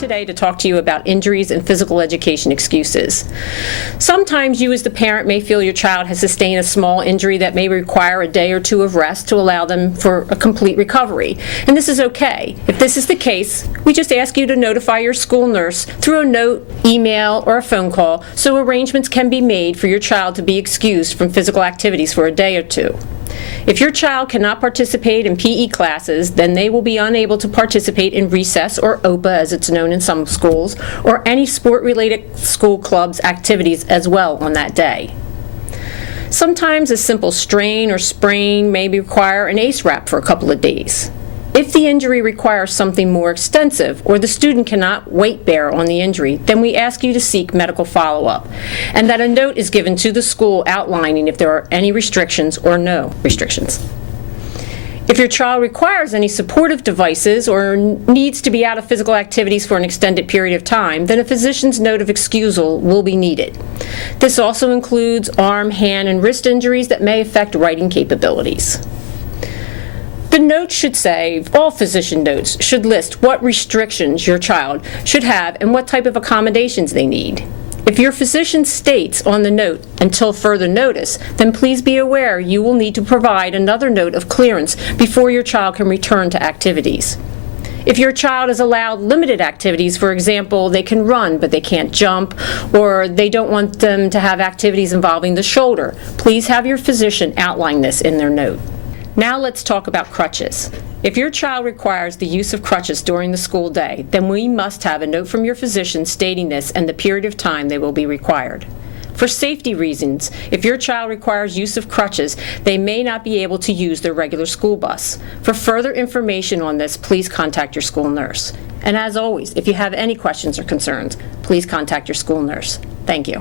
today to talk to you about injuries and physical education excuses. Sometimes you as the parent may feel your child has sustained a small injury that may require a day or two of rest to allow them for a complete recovery. And this is okay. If this is the case, we just ask you to notify your school nurse through a note, email, or a phone call so arrangements can be made for your child to be excused from physical activities for a day or two. If your child cannot participate in PE classes, then they will be unable to participate in recess, or OPA as it's known in some schools, or any sport-related school clubs activities as well on that day. Sometimes a simple strain or sprain may require an ACE wrap for a couple of days. If the injury requires something more extensive or the student cannot weight bear on the injury, then we ask you to seek medical follow-up and that a note is given to the school outlining if there are any restrictions or no restrictions. If your child requires any supportive devices or needs to be out of physical activities for an extended period of time, then a physician's note of excusal will be needed. This also includes arm, hand, and wrist injuries that may affect writing capabilities. The note should say, all physician notes should list what restrictions your child should have and what type of accommodations they need. If your physician states on the note, until further notice, then please be aware you will need to provide another note of clearance before your child can return to activities. If your child is allowed limited activities, for example, they can run but they can't jump, or they don't want them to have activities involving the shoulder, please have your physician outline this in their note. Now let's talk about crutches. If your child requires the use of crutches during the school day, then we must have a note from your physician stating this and the period of time they will be required. For safety reasons, if your child requires use of crutches, they may not be able to use their regular school bus. For further information on this, please contact your school nurse. And as always, if you have any questions or concerns, please contact your school nurse. Thank you.